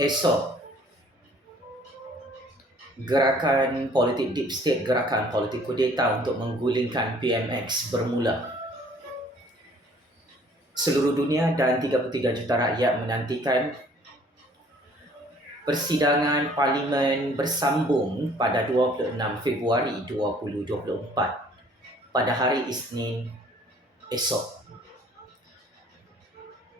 Esok, gerakan politik deep state, gerakan politik kudeta untuk menggulingkan PMX bermula. Seluruh dunia dan 33 juta rakyat menantikan persidangan parlimen bersambung pada 26 Februari 2024 pada hari Isnin esok.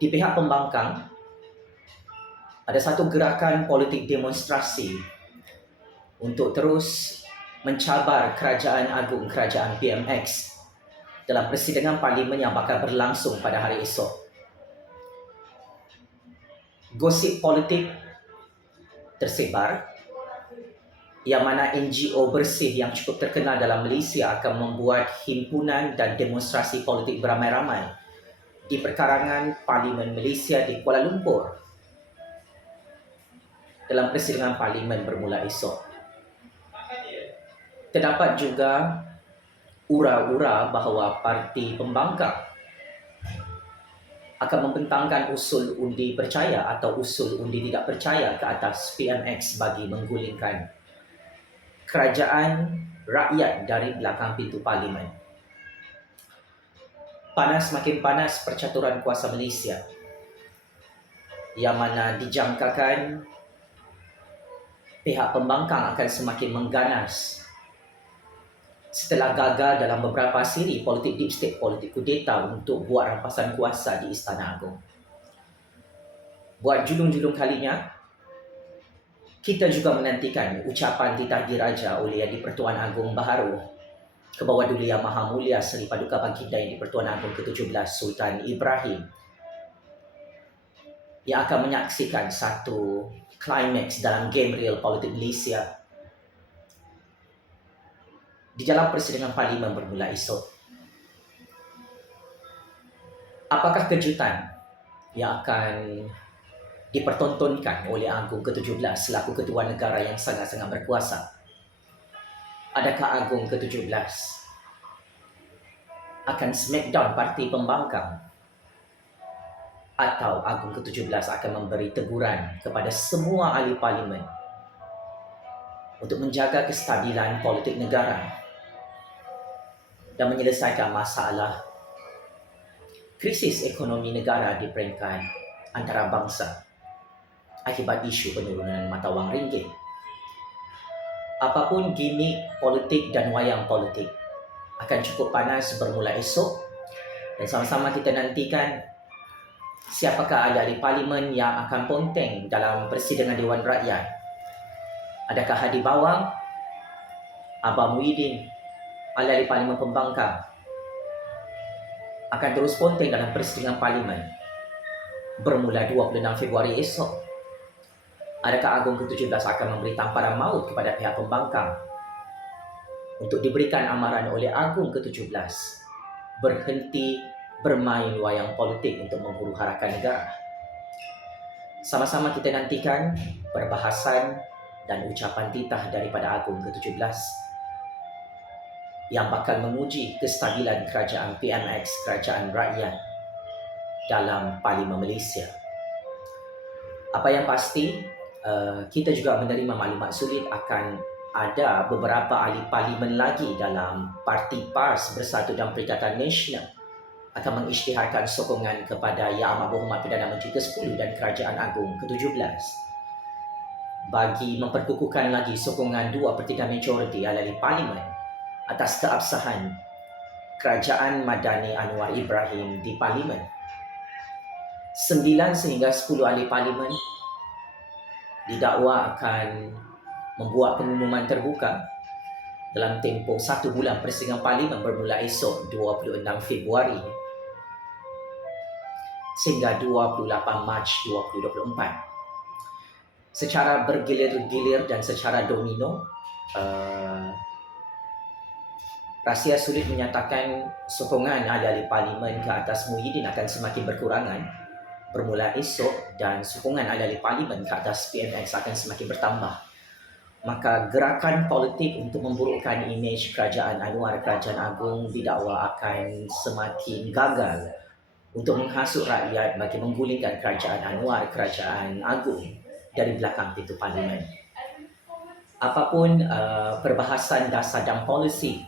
Di pihak pembangkang, ada satu gerakan politik demonstrasi untuk terus mencabar Kerajaan Agung Kerajaan PMX dalam persidangan parlimen yang bakal berlangsung pada hari esok. Gosip politik tersebar yang mana NGO bersih yang cukup terkenal dalam Malaysia akan membuat himpunan dan demonstrasi politik beramai-ramai di perkarangan Parlimen Malaysia di Kuala Lumpur dalam persidangan parlimen bermula esok. Terdapat juga ura-ura bahawa parti pembangkang akan membentangkan usul undi percaya atau usul undi tidak percaya ke atas PMX bagi menggulingkan kerajaan rakyat dari belakang pintu parlimen. Panas makin panas percaturan kuasa Malaysia yang mana dijangkakan pihak pembangkang akan semakin mengganas setelah gagal dalam beberapa siri politik deep state, politik kudeta untuk buat rampasan kuasa di Istana Agong. Buat julung-julung kalinya, kita juga menantikan ucapan titah diraja oleh Yang di-Pertuan Agong Baharu ke bawah Duli Yang Maha Mulia Seri Paduka Baginda Yang di-Pertuan Agong ke-17 Sultan Ibrahim yang akan menyaksikan satu klimaks dalam game real politik Malaysia di dalam persidangan parlimen bermula esok. Apakah kejutan yang akan dipertontonkan oleh Agong ke-17 selaku ketua negara yang sangat-sangat berkuasa? Adakah Agong ke-17 akan smackdown parti pembangkang? Atau Agong ke-17 akan memberi teguran kepada semua ahli parlimen untuk menjaga kestabilan politik negara dan menyelesaikan masalah krisis ekonomi negara di peringkat antarabangsa akibat isu penurunan mata wang ringgit? Apapun gimmick politik dan wayang politik akan cukup panas bermula esok dan sama-sama kita nantikan siapakah ahli parlimen yang akan ponteng dalam persidangan Dewan Rakyat. Adakah Hadi Bawang, Abah Muhyiddin, ahli parlimen pembangkang akan terus ponteng dalam persidangan parlimen bermula 26 Februari esok? Adakah Agong ke-17 akan memberi tamparan maut kepada pihak pembangkang untuk diberikan amaran oleh Agong ke-17 berhenti bermain wayang politik untuk menghuru-harakan negara? Sama-sama kita nantikan perbahasan dan ucapan titah daripada Agong ke-17 yang bakal menguji kestabilan kerajaan PMX, kerajaan rakyat dalam Parlimen Malaysia. Apa yang pasti, kita juga menerima maklumat sulit akan ada beberapa ahli parlimen lagi dalam Parti PAS Bersatu dan Perikatan Nasional akan mengisytiharkan sokongan kepada Yang Amat Berhormat Perdana Menteri ke-10 dan Kerajaan Agung ke-17 bagi memperkukuhkan lagi sokongan 2/3 majoriti ahli parlimen atas keabsahan Kerajaan Madani Anwar Ibrahim di parlimen. 9 sehingga 10 ahli parlimen didakwa akan membuat pengumuman terbuka dalam tempoh 1 bulan persidangan parlimen bermula esok 26 Februari sehingga 28 Mac 2024. Secara bergilir-gilir dan secara domino, rahsia sulit menyatakan sokongan ahli-ahli parlimen ke atas Muhyiddin akan semakin berkurangan bermula esok dan sokongan ahli-ahli parlimen ke atas PMX akan semakin bertambah. Maka gerakan politik untuk memburukkan imej Kerajaan Anwar, Kerajaan Agung didakwa akan semakin gagal untuk menghasut rakyat bagi menggulingkan Kerajaan Anwar, Kerajaan Agung dari belakang pintu parlimen. Apapun perbahasan dasar dan polisi,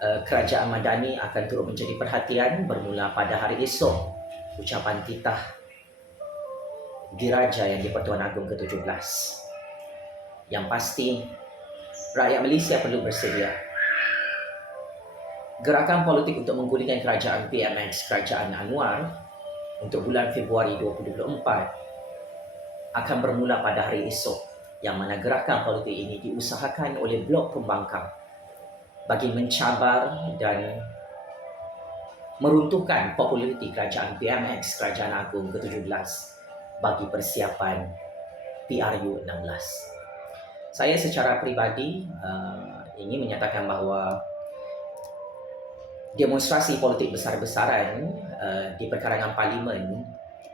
kerajaan Madani akan turut menjadi perhatian bermula pada hari esok ucapan titah diraja yang di-Pertuan Agong ke-17. Yang pasti, rakyat Malaysia perlu bersedia. Gerakan politik untuk menggulingkan kerajaan PMX, Kerajaan Anwar untuk bulan Februari 2024 akan bermula pada hari esok, yang mana gerakan politik ini diusahakan oleh blok pembangkang bagi mencabar dan meruntuhkan populariti kerajaan PMX, Kerajaan Agong ke-17 bagi persiapan PRU 16. Saya secara peribadi ingin menyatakan bahawa demonstrasi politik besar-besaran di perkarangan parlimen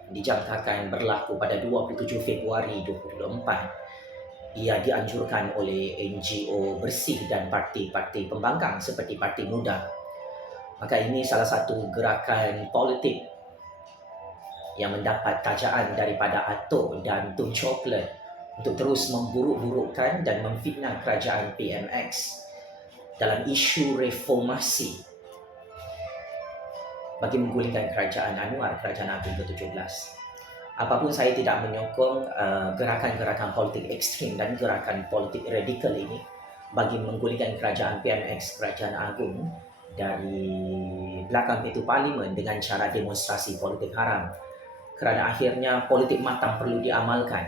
dijangkakan berlaku pada 27 Februari 2024. Ia dianjurkan oleh NGO bersih dan parti-parti pembangkang seperti Parti Muda. Maka ini salah satu gerakan politik yang mendapat tajaan daripada Atok dan Tun Chocolate untuk terus memburuk-burukkan dan memfitnah kerajaan PMX dalam isu reformasi bagi menggulingkan kerajaan Anwar, Kerajaan Agong ke-17. Apapun saya tidak menyokong gerakan-gerakan politik ekstrim dan gerakan politik radikal ini bagi menggulingkan kerajaan PMX, Kerajaan Agong dari belakang pintu parlimen dengan cara demonstrasi politik haram. Kerana akhirnya politik matang perlu diamalkan.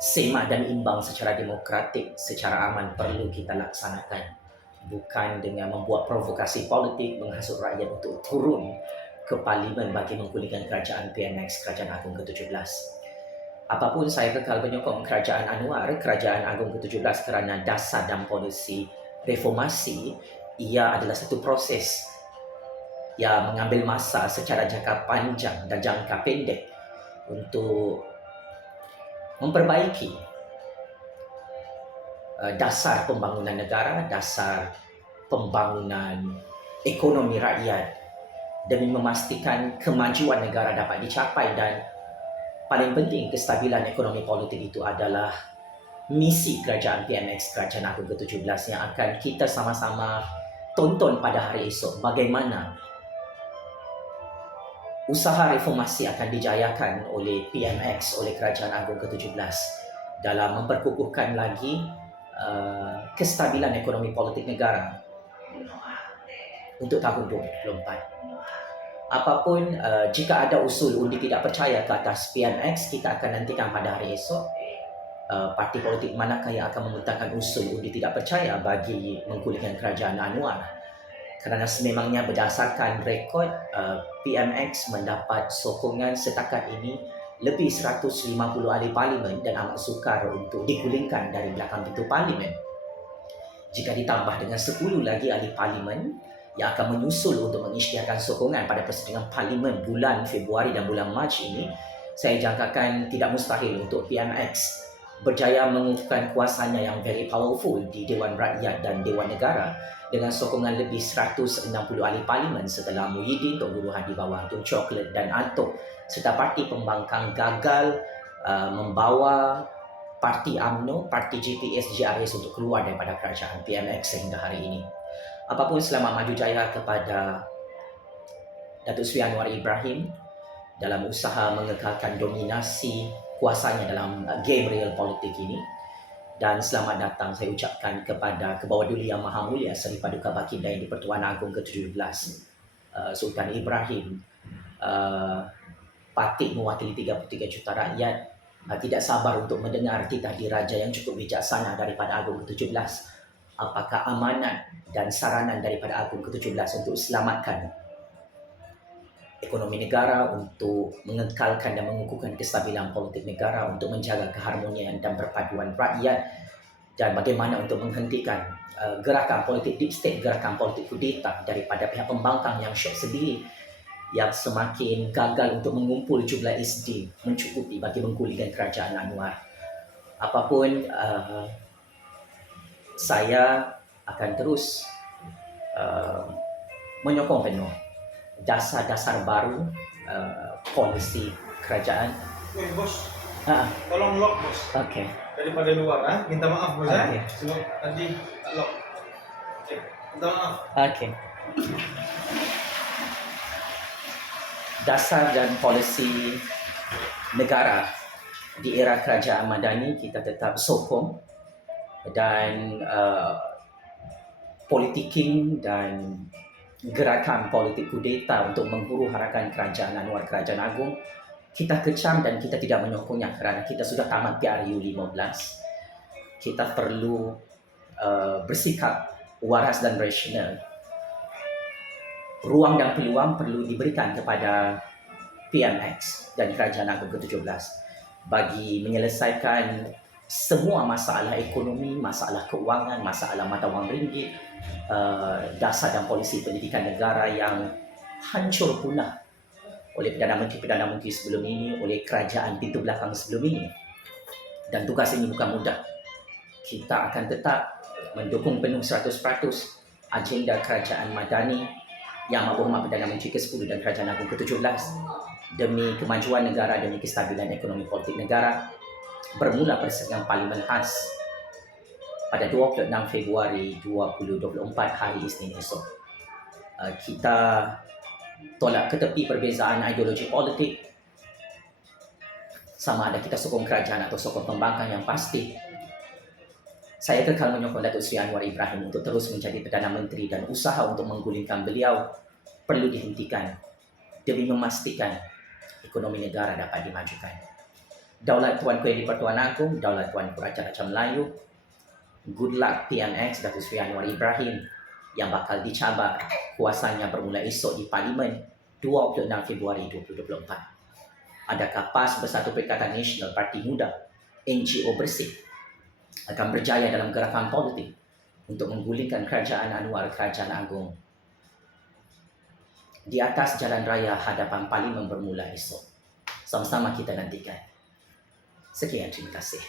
Semak dan imbang secara demokratik, secara aman perlu kita laksanakan. Bukan dengan membuat provokasi politik menghasut rakyat untuk turun ke parlimen bagi menggulingkan kerajaan PMX, Kerajaan Agong ke-17. Apapun saya kekal menyokong kerajaan Anwar, Kerajaan Agong ke-17 kerana dasar dan polisi reformasi, ia adalah satu proses yang mengambil masa secara jangka panjang dan jangka pendek untuk memperbaiki dasar pembangunan negara, dasar pembangunan ekonomi rakyat demi memastikan kemajuan negara dapat dicapai, dan paling penting kestabilan ekonomi politik itu adalah misi kerajaan PMX, Kerajaan Agong ke-17 yang akan kita sama-sama tonton pada hari esok bagaimana usaha reformasi akan dijayakan oleh PMX, oleh Kerajaan Agong ke-17 dalam memperkukuhkan lagi kestabilan ekonomi politik negara untuk tahun 2024. Apapun, jika ada usul undi tidak percaya ke atas PMX, kita akan nantikan pada hari esok parti politik manakah yang akan membentangkan usul undi tidak percaya bagi menggulingkan kerajaan Anwar. Kerana sememangnya berdasarkan rekod, PMX mendapat sokongan setakat ini lebih 150 ahli parlimen dan amat sukar untuk digulingkan dari belakang pintu parlimen. Jika ditambah dengan 10 lagi ahli parlimen yang akan menyusul untuk mengisytiharkan sokongan pada persidangan parlimen bulan Februari dan bulan Mac ini, saya jangkakan tidak mustahil untuk PMX berjaya mengukuhkan kuasanya yang very powerful di Dewan Rakyat dan Dewan Negara dengan sokongan lebih 160 ahli parlimen setelah Muhyiddin, Tok Guru Hadi bawah Tun Chocolate dan Atok serta parti pembangkang gagal membawa parti UMNO, parti GPS, GRS untuk keluar daripada kerajaan PMX sehingga hari ini. Apapun, selamat maju jaya kepada Datuk Seri Anwar Ibrahim dalam usaha mengekalkan dominasi kuasanya dalam game real politik ini. Dan selamat datang saya ucapkan kepada Kebawah-Duli Yang Maha Mulia Seri Paduka Baginda yang di-Pertuan Agong ke-17 Sultan Ibrahim, patih mewakili 33 juta rakyat, tidak sabar untuk mendengar titah diraja yang cukup bijaksana daripada Agong ke-17. Apakah amanat dan saranan daripada Agong ke-17 untuk selamatkan ekonomi negara, untuk mengekalkan dan mengukuhkan kestabilan politik negara, untuk menjaga keharmonian dan perpaduan rakyat, dan bagaimana untuk menghentikan gerakan politik deep state, gerakan politik kudeta daripada pihak pembangkang yang syok sendiri, yang semakin gagal untuk mengumpul jumlah SD mencukupi bagi menggulingkan kerajaan Anwar. Apapun, saya akan terus menyokong penuh dasar-dasar baru polisi kerajaan Ah, Tolong lock bos. oke. Daripada luar, minta maaf bos Oke. Sebab tadi tak lock. Oke, minta maaf. Oke. Dasar dan polisi negara di era kerajaan Madani kita tetap sokong, dan politiking dan gerakan politik kudeta untuk menghuru-harakan kerajaan Anwar Kerajaan Agung kita kecam dan kita tidak menyokongnya kerana kita sudah tamat PRU 15. Kita perlu bersikap waras dan rasional. Ruang dan peluang perlu diberikan kepada PMX dan Kerajaan Agung ke-17 bagi menyelesaikan semua masalah ekonomi, masalah keuangan, masalah mata wang ringgit, dasar dan polisi pendidikan negara yang hancur punah oleh Perdana Menteri sebelum ini, oleh kerajaan pintu belakang sebelum ini. Dan tugas ini bukan mudah. Kita akan tetap mendukung penuh 100% agenda Kerajaan Madani Yang Berhormat Perdana Menteri ke-10 dan Kerajaan Agung ke-17 demi kemajuan negara, demi kestabilan ekonomi politik negara, bermula persidangan Parlimen khas pada 26 Februari 2024 hari Isnin esok. Kita tolak ke tepi perbezaan ideologi politik, sama ada kita sokong kerajaan atau sokong pembangkang. Yang pasti saya kekal menyokong Datuk Seri Anwar Ibrahim untuk terus menjadi Perdana Menteri, dan usaha untuk menggulingkan beliau perlu dihentikan demi memastikan ekonomi negara dapat dimajukan. Daulat Tuanku Yang di-Pertuan Agong, Daulat Tuanku Raja Melayu, good luck PMX Datuk Seri Anwar Ibrahim yang bakal dicabar kuasanya bermula esok di Parlimen 26 Februari 2024. Adakah PAS Bersatu Perikatan Nasional Parti Muda, NGO bersih, akan berjaya dalam gerakan politik untuk menggulingkan Kerajaan Anwar Kerajaan Agung di atas jalan raya hadapan Parlimen bermula esok? Sama-sama kita nantikan. Sekian, terima kasih.